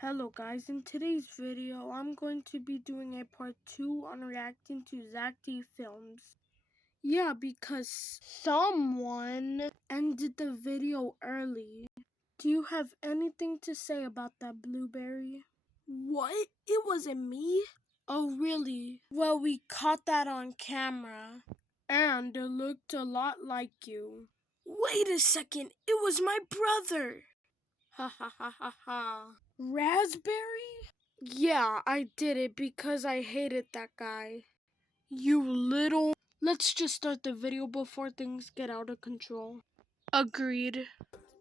Hello guys, in today's video I'm going to be doing a part 2 on reacting to Zack films. Yeah, because someone ended the video early. Do you have anything to say about that, Blueberry? What? It wasn't me? Oh really? Well, we caught that on camera. And it looked a lot like you. Wait a second, it was my brother! Ha ha ha ha ha. Raspberry? Yeah, I did it because I hated that guy. You little... Let's just start the video before things get out of control. Agreed.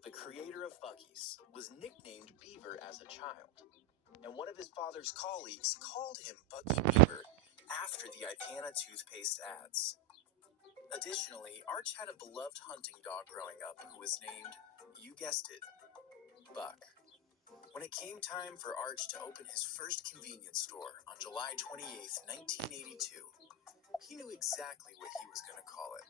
The creator of Buc-ee's was nicknamed Beaver as a child, and one of his father's colleagues called him Bucky Beaver after the Ipana toothpaste ads. Additionally, Arch had a beloved hunting dog growing up who was named, you guessed it, Buck. When it came time for Arch to open his first convenience store on July 28th, 1982, he knew exactly what he was going to call it.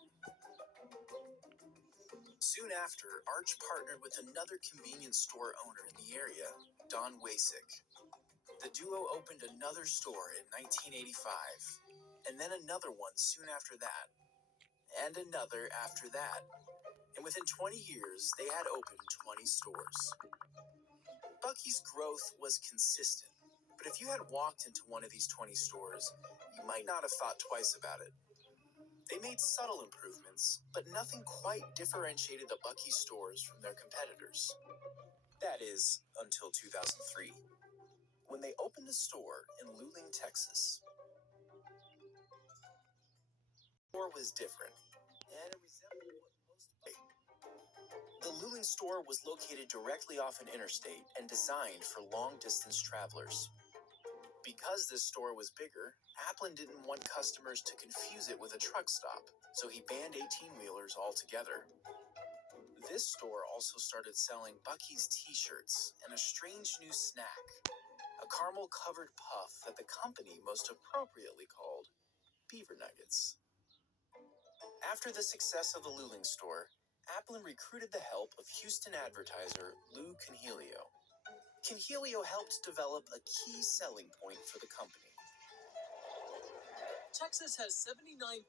Soon after, Arch partnered with another convenience store owner in the area, Don Wasick. The duo opened another store in 1985, and then another one soon after that, and another after that. And within 20 years, they had opened 20 stores. Buc-ee's growth was consistent, but if you had walked into one of these 20 stores, you might not have thought twice about it. They made subtle improvements, but nothing quite differentiated the Buc-ee's stores from their competitors. That is, until 2003, when they opened a store in Luling, Texas. The store was different, and it resembled what most... The Luling store was located directly off an interstate and designed for long-distance travelers. Because this store was bigger, Applin didn't want customers to confuse it with a truck stop, so he banned 18-wheelers altogether. This store also started selling Buc-ee's t-shirts and a strange new snack, a caramel-covered puff that the company most appropriately called Beaver Nuggets. After the success of the Luling store, Applin recruited the help of Houston advertiser Lou Canhelio. Canhelio helped develop a key selling point for the company. Texas has 79,000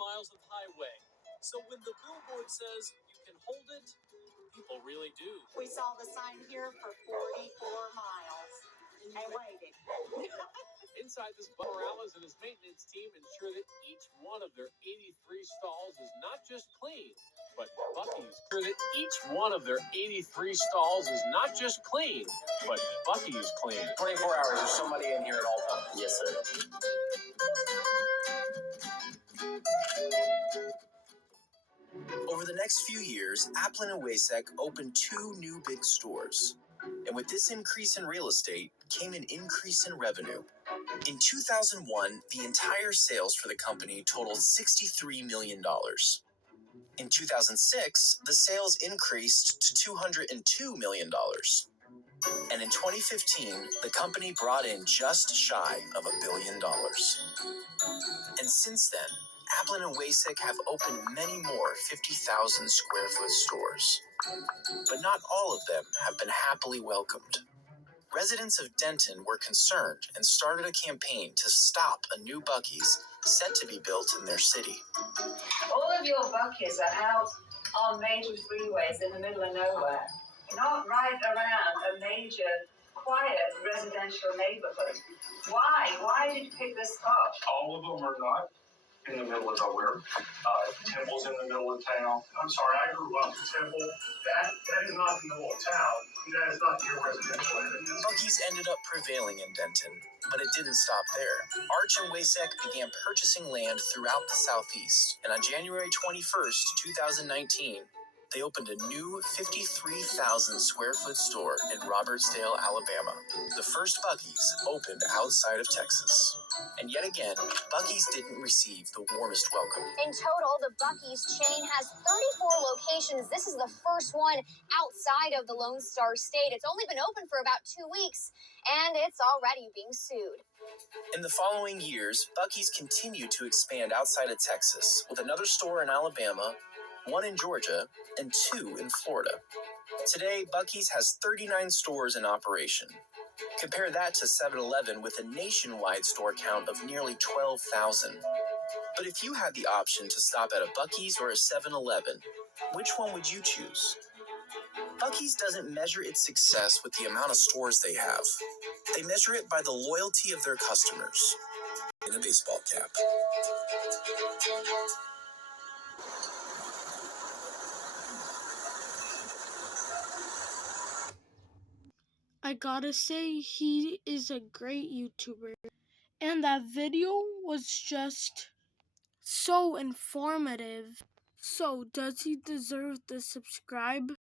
miles of highway, so when the billboard says you can hold it, people really do. We saw the sign here for 44 miles and waited. Inside this, Morales and his maintenance team ensure that each one of their 83 stalls is not just clean, but Buc-ee's. Ensure that each one of their 83 stalls is not just clean, but Buc-ee's clean. 24 hours, there's somebody in here at all times. Yes, sir. Over the next few years, Applin and Wasick opened 2 new big stores. And with this increase in real estate came an increase in revenue. In 2001, the entire sales for the company totaled $63 million. In 2006, the sales increased to $202 million. And in 2015, the company brought in just shy of $1 billion. And since then, Applin and Wasick have opened many more 50,000 square foot stores. But not all of them have been happily welcomed. Residents of Denton were concerned and started a campaign to stop a new Buc-ee's set to be built in their city. All of your Buc-ee's are out on major freeways in the middle of nowhere, not right around a major, quiet residential neighborhood. Why? Why did you pick this spot? All of them are not in the middle of nowhere. Temple's in the middle of town. I'm sorry, I grew up in Temple. That is not in the middle of town. That is not near residential area. Buc-ee's ended up prevailing in Denton, but it didn't stop there. Arch and Wasick began purchasing land throughout the southeast, and on January 21st, 2019, they opened a new 53,000 square foot store in Robertsdale, Alabama. The first Buc-ee's opened outside of Texas. And yet again, Buc-ee's didn't receive the warmest welcome. In total, the Buc-ee's chain has 34 locations. This is the first one outside of the Lone Star State. It's only been open for about 2 weeks, and it's already being sued. In the following years, Buc-ee's continued to expand outside of Texas, with another store in Alabama, 1 in Georgia, and 2 in Florida. Today, Buc-ee's has 39 stores in operation, Compare that to 7-Eleven with a nationwide store count of nearly 12,000. But if you had the option to stop at a Buc-ee's or a 7-Eleven, which one would you choose? Buc-ee's doesn't measure its success with the amount of stores they have. They measure it by the loyalty of their customers. In a baseball cap. I gotta say, he is a great YouTuber. And that video was just so informative. So, does he deserve the subscribe?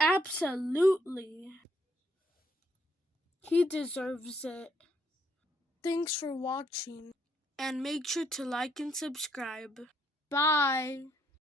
Absolutely. He deserves it. Thanks for watching. And make sure to like and subscribe. Bye.